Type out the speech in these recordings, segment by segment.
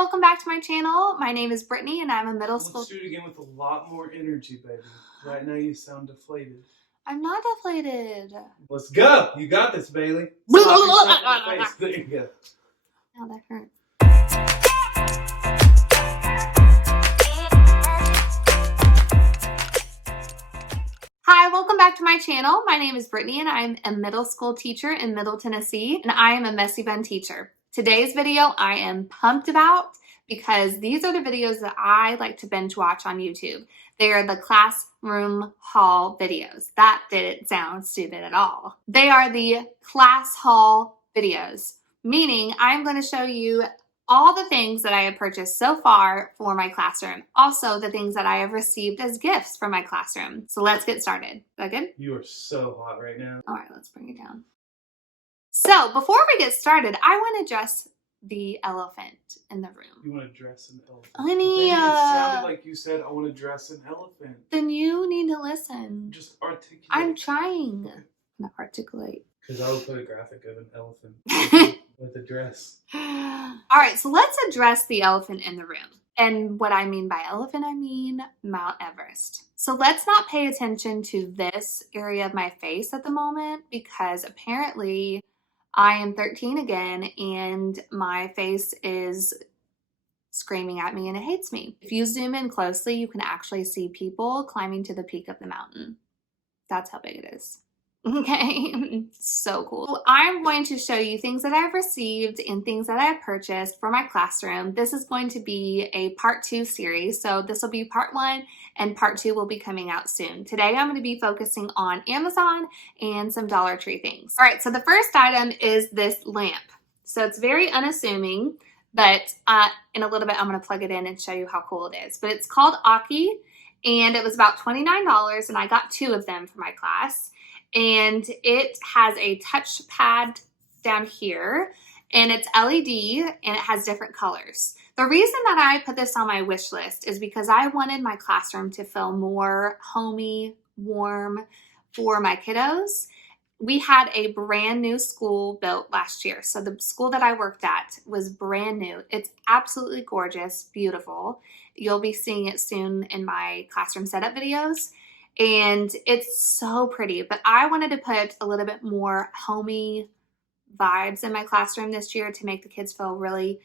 welcome back to my channel. My name is Brittany and I'm a middle school. Let's do it again with a lot more energy, baby. Right now you sound deflated. I'm not deflated. Let's go. You got this, Bailey. Slap yourself in the face. There you go. Oh, that hurt. Hi, welcome back to my channel. My name is Brittany and I'm a middle school teacher in Middle Tennessee, and I am a messy bun teacher. Today's video I am pumped about because these are the videos that I like to binge watch on YouTube. They are the classroom haul videos. That didn't sound stupid at all. They are the class haul videos, meaning I'm going to show you all the things that I have purchased so far for my classroom. Also, the things that I have received as gifts from my classroom. So let's get started. Is that good? You are so hot right now. All right, let's bring it down. So before we get started, I want to address the elephant in the room. You want to dress an elephant? Honey, it sounded like you said, I want to dress an elephant. Then you need to listen. Just articulate. I'm trying. Okay. Not articulate. Because I will put a graphic of an elephant with a dress. All right, so let's address the elephant in the room. And what I mean by elephant, I mean Mount Everest. So let's not pay attention to this area of my face at the moment because apparently I am 13 again and my face is screaming at me and it hates me. If you zoom in closely, you can actually see people climbing to the peak of the mountain. That's how big it is. Okay, so cool. So I'm going to show you things that I've received and things that I've purchased for my classroom. This is going to be a part 2 series. So this will be part 1 and part 2 will be coming out soon. Today I'm going to be focusing on Amazon and some Dollar Tree things. All right, so the first item is this lamp. So it's very unassuming, but in a little bit I'm going to plug it in and show you how cool it is. But it's called Aki and it was about $29 and I got 2 of them for my class. And it has a touch pad down here and it's LED and it has different colors. The reason that I put this on my wish list is because I wanted my classroom to feel more homey, warm for my kiddos. We had a brand new school built last year. So the school that I worked at was brand new. It's absolutely gorgeous, beautiful. You'll be seeing it soon in my classroom setup videos. And it's so pretty, but I wanted to put a little bit more homey vibes in my classroom this year to make the kids feel really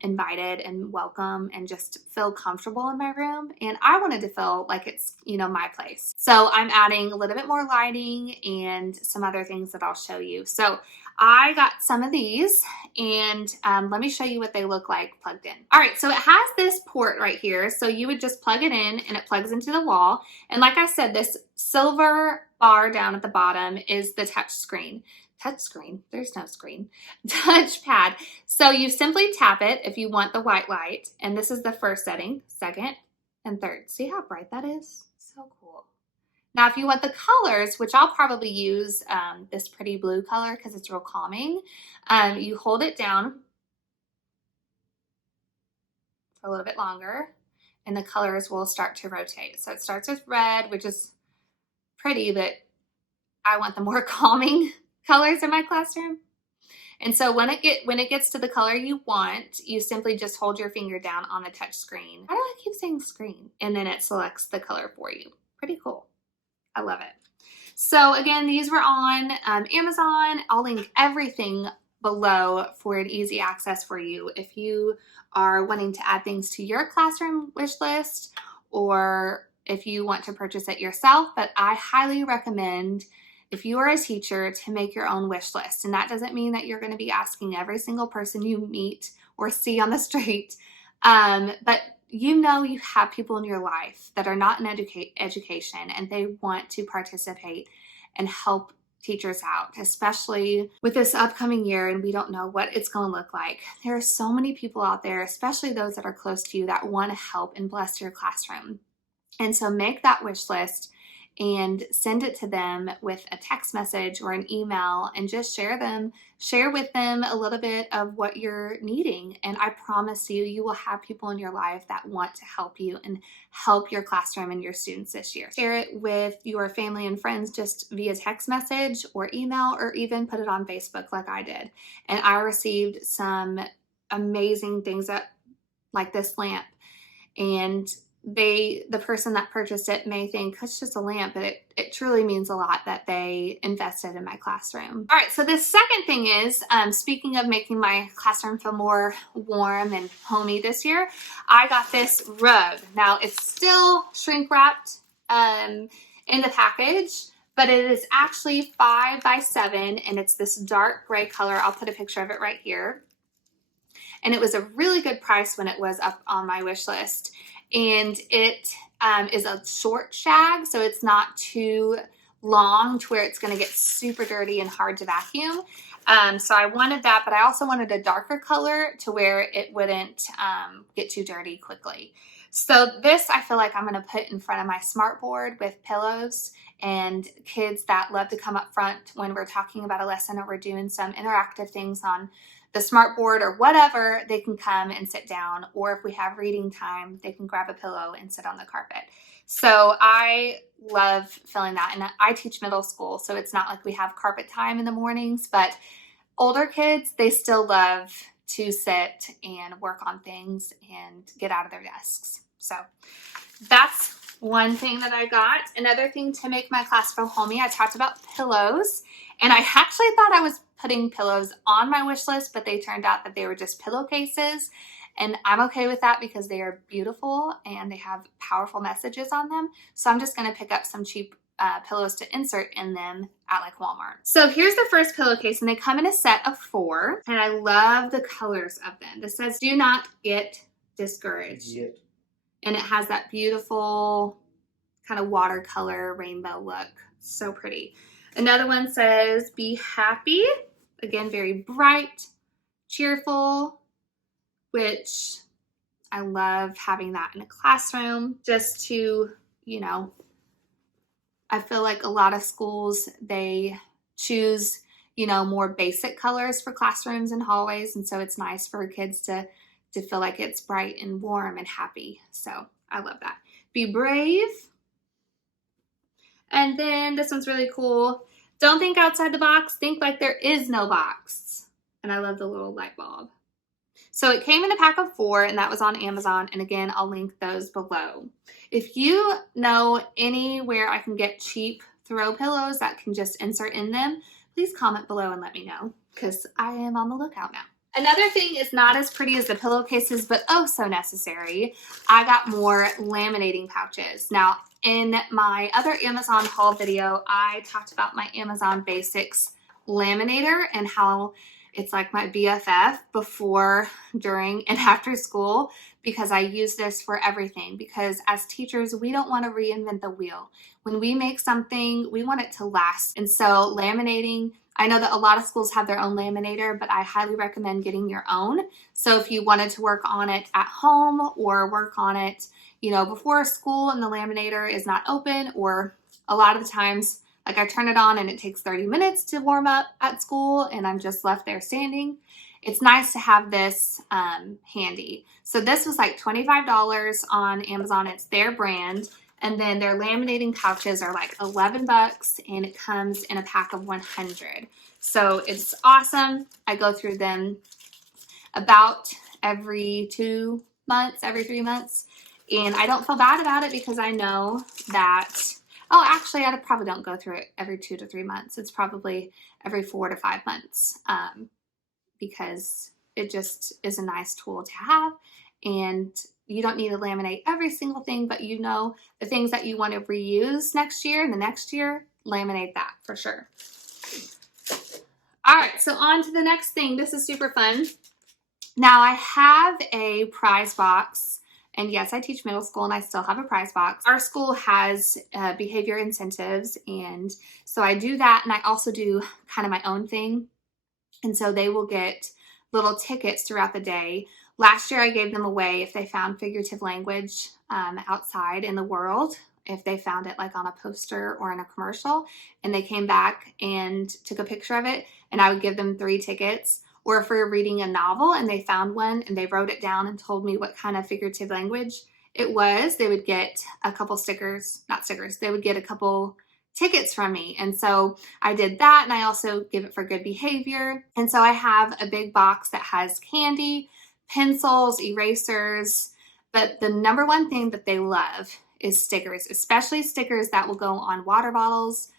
invited and welcome and just feel comfortable in my room. And I wanted to feel like it's, you know, my place. So I'm adding a little bit more lighting and some other things that I'll show you. So I got some of these and let me show you what they look like plugged in. All right, so it has this port right here. So you would just plug it in and it plugs into the wall. And like I said, this silver bar down at the bottom is the touch screen. Touch screen, there's no screen, touchpad. So you simply tap it if you want the white light. And this is the first setting, second and third. See how bright that is? So cool. Now, if you want the colors, which I'll probably use this pretty blue color because it's real calming, you hold it down for a little bit longer and the colors will start to rotate. So it starts with red, which is pretty, but I want the more calming colors in my classroom. And so when it gets to the color you want, you simply just hold your finger down on the touch screen. Why do I keep saying screen? And then it selects the color for you. Pretty cool. I love it. So again, these were on Amazon. I'll link everything below for an easy access for you if you are wanting to add things to your classroom wish list or if you want to purchase it yourself. But I highly recommend if you are a teacher to make your own wish list. And that doesn't mean that you're going to be asking every single person you meet or see on the street. But you know you have people in your life that are not in education and they want to participate and help teachers out, especially with this upcoming year and we don't know what it's going to look like. There are so many people out there, especially those that are close to you, that want to help and bless your classroom. And so make that wish list and send it to them with a text message or an email and just share with them a little bit of what you're needing. And I promise you, you will have people in your life that want to help you and help your classroom and your students this year. Share it with your family and friends just via text message or email, or even put it on Facebook like I did. And I received some amazing things that like this lamp. And the person that purchased it may think it's just a lamp, but it truly means a lot that they invested in my classroom. All right, so the second thing is, speaking of making my classroom feel more warm and homey this year, I got this rug. Now it's still shrink wrapped in the package, but it is actually 5 by 7 and it's this dark gray color. I'll put a picture of it right here. And it was a really good price when it was up on my wish list. And it is a short shag, so it's not too long to where it's going to get super dirty and hard to vacuum. So I wanted that, but I also wanted a darker color to where it wouldn't get too dirty quickly. So this I feel like I'm going to put in front of my smart board with pillows, and kids that love to come up front when we're talking about a lesson or we're doing some interactive things on the smart board or whatever, they can come and sit down, or if we have reading time, they can grab a pillow and sit on the carpet. So I love feeling that. And I teach middle school, so it's not like we have carpet time in the mornings, but older kids, they still love to sit and work on things and get out of their desks. So that's one thing that I got. Another thing to make my class feel homey, I talked about pillows, and I actually thought I was putting pillows on my wish list, but they turned out that they were just pillowcases, and I'm okay with that because they are beautiful and they have powerful messages on them. So I'm just going to pick up some cheap pillows to insert in them at like Walmart. So here's the first pillowcase, and they come in a set of 4, and I love the colors of them. This says, "Do not get discouraged." Yep. And it has that beautiful kind of watercolor rainbow look. So pretty. Another one says, "Be happy." Again, very bright, cheerful, which I love having that in a classroom just to, you know, I feel like a lot of schools, they choose, you know, more basic colors for classrooms and hallways. And so it's nice for kids to feel like it's bright and warm and happy. So I love that. "Be brave." And then this one's really cool. "Don't think outside the box, think like there is no box." And I love the little light bulb. So it came in a pack of 4, and that was on Amazon. And again, I'll link those below. If you know anywhere I can get cheap throw pillows that can just insert in them, please comment below and let me know, because I am on the lookout now. Another thing is not as pretty as the pillowcases, but oh so necessary. I got more laminating pouches. Now, in my other Amazon haul video, I talked about my Amazon Basics laminator and how it's like my BFF before, during, and after school, because I use this for everything. Because as teachers, we don't want to reinvent the wheel. When we make something, we want it to last. And so laminating, I know that a lot of schools have their own laminator, but I highly recommend getting your own. So if you wanted to work on it at home or work on it, you know, before school and the laminator is not open, or a lot of the times, like I turn it on and it takes 30 minutes to warm up at school and I'm just left there standing, it's nice to have this handy. So this was like $25 on Amazon. It's their brand. And then their laminating pouches are like 11 bucks, and it comes in a pack of 100. So it's awesome. I go through them about every 2 months, every 3 months. And I don't feel bad about it because I know that, oh, actually, I probably don't go through it every 2 to 3 months. It's probably every 4 to 5 months because it just is a nice tool to have. And you don't need to laminate every single thing, but you know the things that you want to reuse next year and the next year, laminate that for sure. All right, so on to the next thing. This is super fun. Now I have a prize box, and yes, I teach middle school and I still have a prize box. Our school has behavior incentives, and so I do that, and I also do kind of my own thing. And so they will get little tickets throughout the day. Last year I gave them away if they found figurative language outside in the world, if they found it like on a poster or in a commercial, and they came back and took a picture of it, and I would give them 3 tickets. Or if we were reading a novel and they found one and they wrote it down and told me what kind of figurative language it was, they would get a couple stickers, not stickers, they would get a couple tickets from me. And so I did that, and I also give it for good behavior. And so I have a big box that has candy, pencils, erasers, but the number one thing that they love is stickers, especially stickers that will go on water bottles,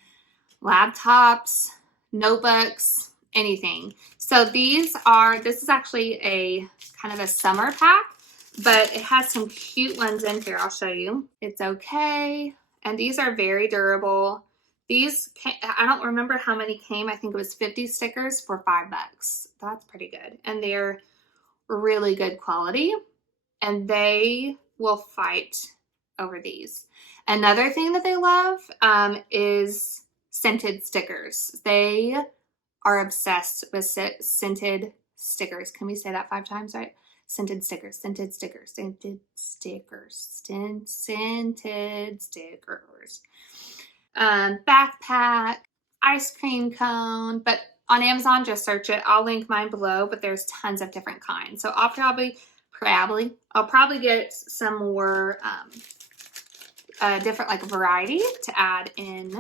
laptops, notebooks, anything. So this is actually a kind of a summer pack, but it has some cute ones in here. I'll show you. It's okay. And these are very durable. These, I don't remember how many came. I think it was 50 stickers for $5. That's pretty good. And they're really good quality, and they will fight over these. Another thing that they love is scented stickers. They are obsessed with scented stickers. Can we say that 5 times, right? Scented stickers, scented stickers, scented stickers, scented stickers. Backpack, ice cream cone, but on Amazon, just search it. I'll link mine below, but there's tons of different kinds. So I'll probably get some more different like variety to add in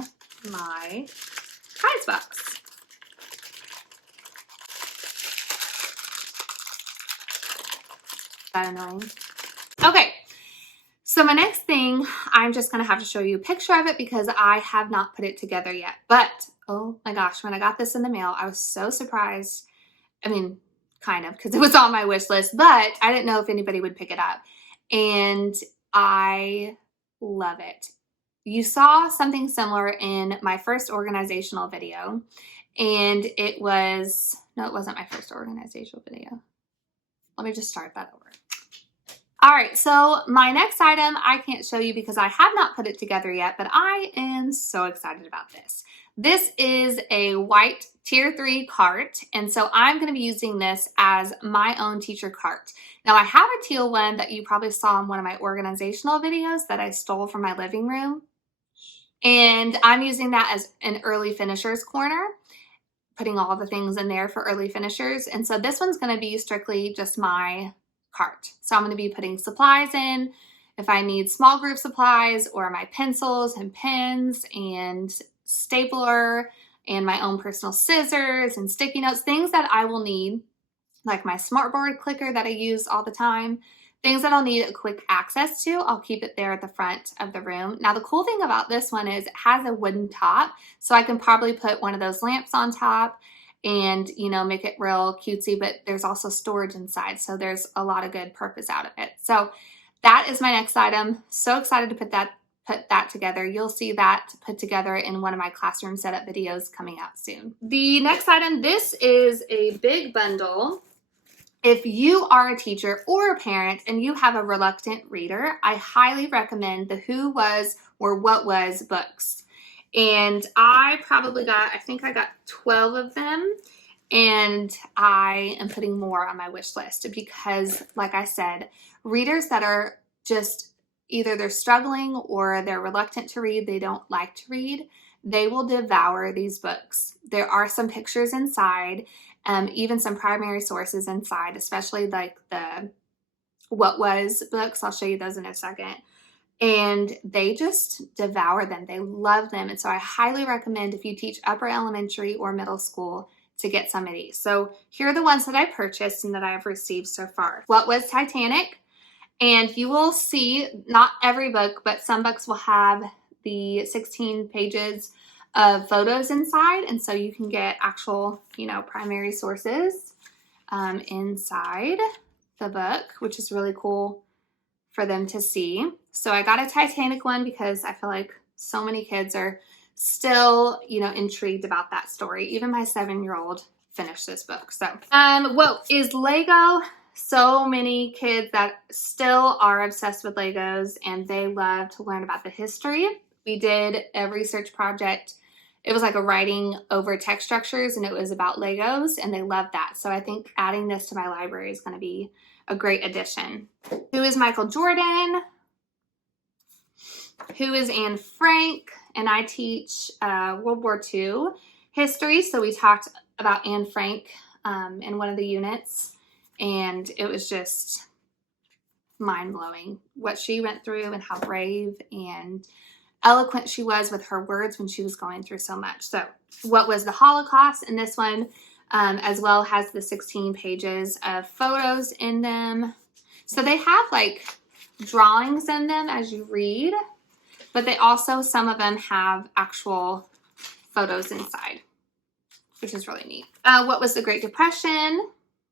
my prize box. Is that annoying? Okay. So my next thing, I'm just going to have to show you a picture of it because I have not put it together yet. But, oh my gosh, when I got this in the mail, I was so surprised. I mean, kind of, because it was on my wish list, but I didn't know if anybody would pick it up. And I love it. You saw something similar in my first organizational video. And it wasn't my first organizational video. Let me just start that over. All right, so my next item I can't show you because I have not put it together yet, but I am so excited about this. This is a white tier 3 cart, and so I'm going to be using this as my own teacher cart. Now I have a teal one that you probably saw in one of my organizational videos that I stole from my living room, and I'm using that as an early finishers corner, putting all the things in there for early finishers. And so this one's going to be strictly just my cart. So I'm going to be putting supplies in if I need small group supplies, or my pencils and pens and stapler and my own personal scissors and sticky notes, things that I will need, like my smartboard clicker that I use all the time, things that I'll need a quick access to. I'll keep it there at the front of the room. Now the cool thing about this one is it has a wooden top, so I can probably put one of those lamps on top and, you know, make it real cutesy, but there's also storage inside. So there's a lot of good purpose out of it. So that is my next item. So excited to put that together. You'll see that put together in one of my classroom setup videos coming out soon. The next item, this is a big bundle. If you are a teacher or a parent and you have a reluctant reader, I highly recommend the Who Was or What Was books. And I think I got 12 of them, and I am putting more on my wish list because, like I said, readers that are just either they're struggling or they're reluctant to read, they don't like to read, they will devour these books. There are some pictures inside, even some primary sources inside, especially like the What Was books. I'll show you those in a second. And they just devour them. They love them. And so I highly recommend, if you teach upper elementary or middle school, to get some of these. So here are the ones that I purchased and that I've received so far. What Was Titanic? And you will see, not every book, but some books will have the 16 pages of photos inside. And so you can get actual, primary sources inside the book, which is really cool for them to see. So I got a Titanic one because I feel like so many kids are still, intrigued about that story. Even my 7-year-old finished this book. So, what is Lego? So many kids that still are obsessed with Legos, and they love to learn about the history. We did a research project. It was like a writing over text structures, and it was about Legos, and they loved that. So I think adding this to my library is going to be a great addition. Who is Michael Jordan? Who is Anne Frank? And I teach World War II history, so we talked about Anne Frank in one of the units, and it was just mind-blowing what she went through and how brave and eloquent she was with her words when she was going through so much. So what was the Holocaust? And this one as well as the 16 pages of photos in them. So they have like drawings in them as you read, but they also, some of them have actual photos inside, which is really neat. What was the Great Depression?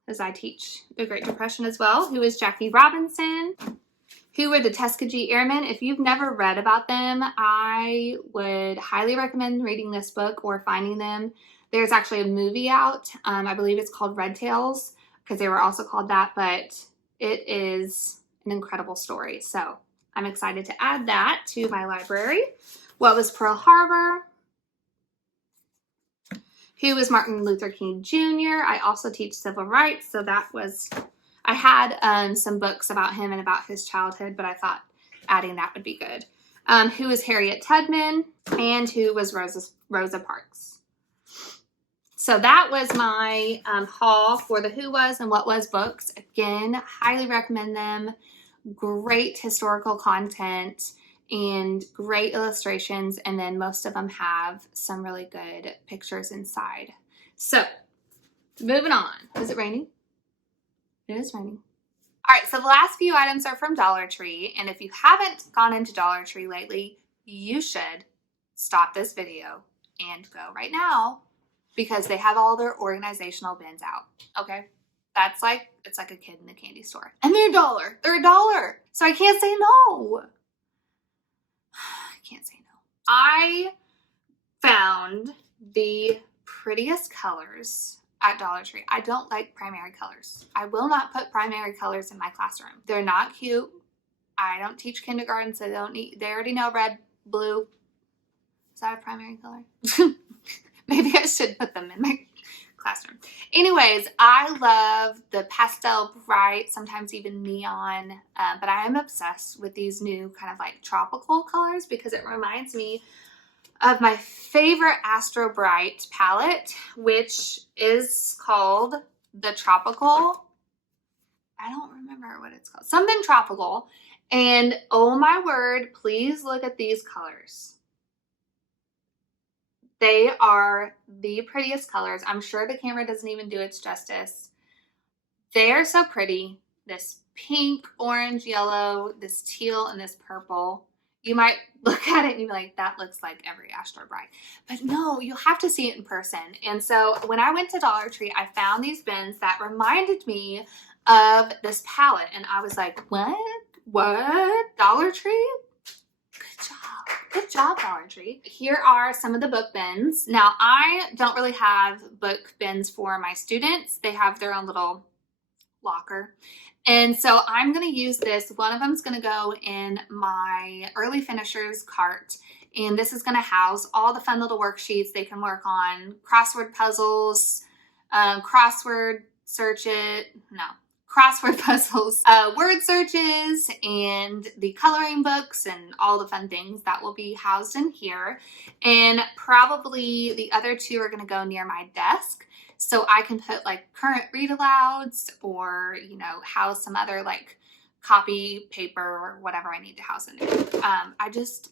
As I teach the Great Depression as well. Who is Jackie Robinson? Who were the Tuskegee Airmen? If you've never read about them, I would highly recommend reading this book or finding them. There's actually a movie out. I believe it's called Red Tails, because they were also called that, but it is an incredible story. So I'm excited to add that to my library. What was Pearl Harbor? Who was Martin Luther King Jr.? I also teach civil rights, so that was, I had some books about him and about his childhood, but I thought adding that would be good. Who was Harriet Tubman? And who was Rosa Parks? So that was my haul for the Who Was and What Was books. Again, highly recommend them. Great historical content and great illustrations, and then most of them have some really good pictures inside. So moving on. Is it raining? It is raining. All right, so the last few items are from Dollar Tree, and if you haven't gone into Dollar Tree lately, you should stop this video and go right now, because they have all their organizational bins out. Okay, that's like, it's like a kid in a candy store, and they're $1. They're $1, so I can't say no. I can't say no. I found the prettiest colors at Dollar Tree. I don't like primary colors. I will not put primary colors in my classroom. They're not cute. I don't teach kindergarten, so they already know red, blue. Is that a primary color? Maybe I should put them in my classroom. Anyways, I love the pastel bright, sometimes even neon, but I am obsessed with these new kind of like tropical colors, because it reminds me of my favorite Astro Bright palette, which is called the Tropical. I don't remember what it's called. Something tropical. And oh my word, please look at these colors. They are the prettiest colors. I'm sure the camera doesn't even do its justice. They are so pretty. This pink, orange, yellow, this teal, and this purple. You might look at it and be like, that looks like every Astro Bright. But no, you'll have to see it in person. And so when I went to Dollar Tree, I found these bins that reminded me of this palette. And I was like, what? What? Dollar Tree? Good job. Good job, Dollar Tree. Here are some of the book bins. Now, I don't really have book bins for my students. They have their own little locker. And so I'm going to use this. One of them is going to go in my early finishers cart. And this is going to house all the fun little worksheets they can work on. Crossword puzzles, crossword puzzles, word searches, and the coloring books, and all the fun things that will be housed in here. And probably the other two are going to go near my desk, so I can put like current read alouds, or, you know, house some other like copy paper or whatever I need to house in there. I just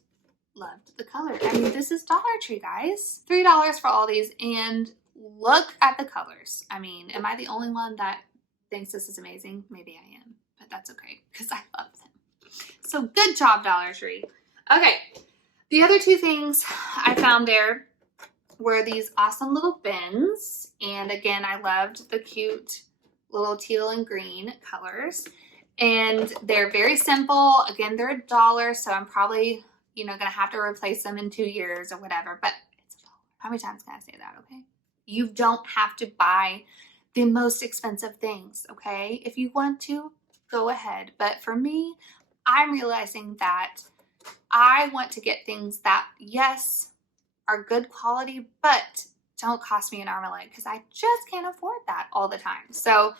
loved the color. I mean, this is Dollar Tree, guys. $3 for all these, and look at the colors. I mean, am I the only one that thinks this is amazing? Maybe I am, but that's okay, because I love them. So good job, Dollar Tree. Okay, the other two things I found there were these awesome little bins. And again, I loved the cute little teal and green colors. And they're very simple. Again, they're $1, so I'm probably, you know, gonna have to replace them in 2 years or whatever, but it's $1. How many times can I say that, okay? You don't have to buy the most expensive things, okay? If you want to, go ahead. But for me, I'm realizing that I want to get things that, yes, are good quality, but don't cost me an arm and a leg, because I just can't afford that all the time. So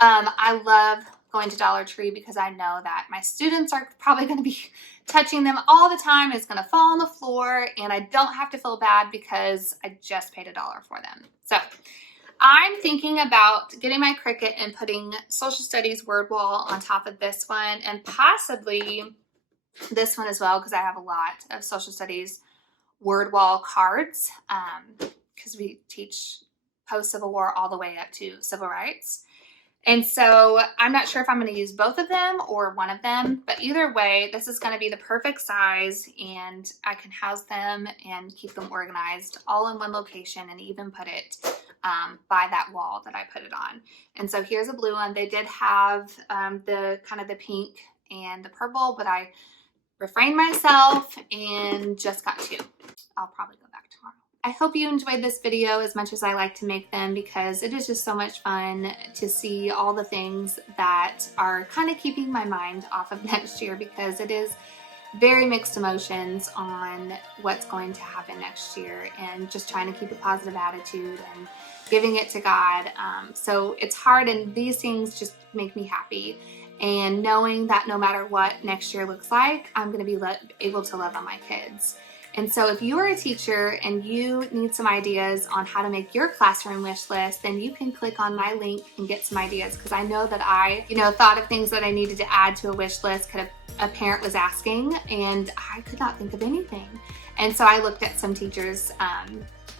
I love going to Dollar Tree, because I know that my students are probably going to be touching them all the time. It's going to fall on the floor, and I don't have to feel bad because I just paid $1 for them. So I'm thinking about getting my Cricut and putting social studies word wall on top of this one, and possibly this one as well, because I have a lot of social studies word wall cards, because we teach post-Civil War all the way up to civil rights. And so I'm not sure if I'm going to use both of them or one of them, but either way, this is going to be the perfect size, and I can house them and keep them organized all in one location, and even put it by that wall that I put it on. And so here's a blue one. They did have the kind of the pink and the purple, but I refrained myself and just got two. I'll probably go back tomorrow. I hope you enjoyed this video as much as I like to make them, because it is just so much fun to see all the things that are kind of keeping my mind off of next year, because it is very mixed emotions on what's going to happen next year, and just trying to keep a positive attitude and giving it to God. So it's hard, and these things just make me happy. And knowing that no matter what next year looks like, I'm going to be able to love on my kids. And so if you are a teacher and you need some ideas on how to make your classroom wish list, then you can click on my link and get some ideas, because I know that I, thought of things that I needed to add to a wish list because a parent was asking, and I could not think of anything. And so I looked at some teachers'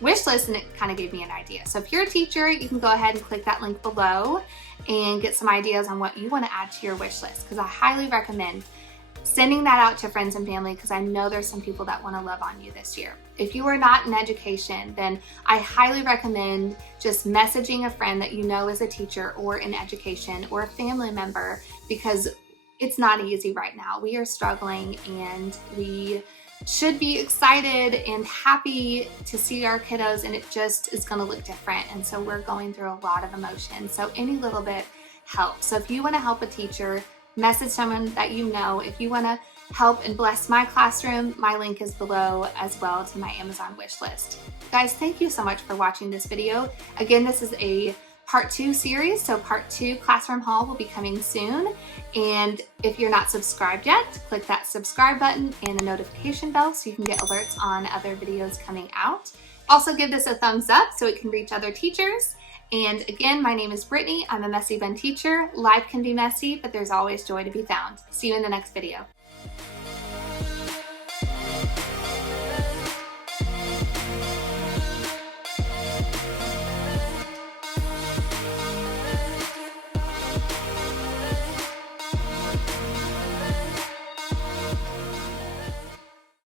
wish list, and it kind of gave me an idea. So if you're a teacher, you can go ahead and click that link below and get some ideas on what you want to add to your wish list, because I highly recommend sending that out to friends and family, because I know there's some people that want to love on you this year. If you are not in education, then I highly recommend just messaging a friend that you know is a teacher or in education, or a family member, because it's not easy right now. We are struggling, and we should be excited and happy to see our kiddos, and it just is going to look different. And so we're going through a lot of emotion. So any little bit helps. So if you want to help a teacher, message someone that you know. If you want to help and bless my classroom, my link is below, as well to my Amazon wish list. Guys, thank you so much for watching this video. Again, this is a part 2 series, so part 2 classroom haul will be coming soon. And if you're not subscribed yet, click that subscribe button and the notification bell so you can get alerts on other videos coming out. Also, give this a thumbs up so it can reach other teachers. And again, my name is Brittany. I'm a Messy Bun teacher. Life can be messy, but there's always joy to be found. See you in the next video.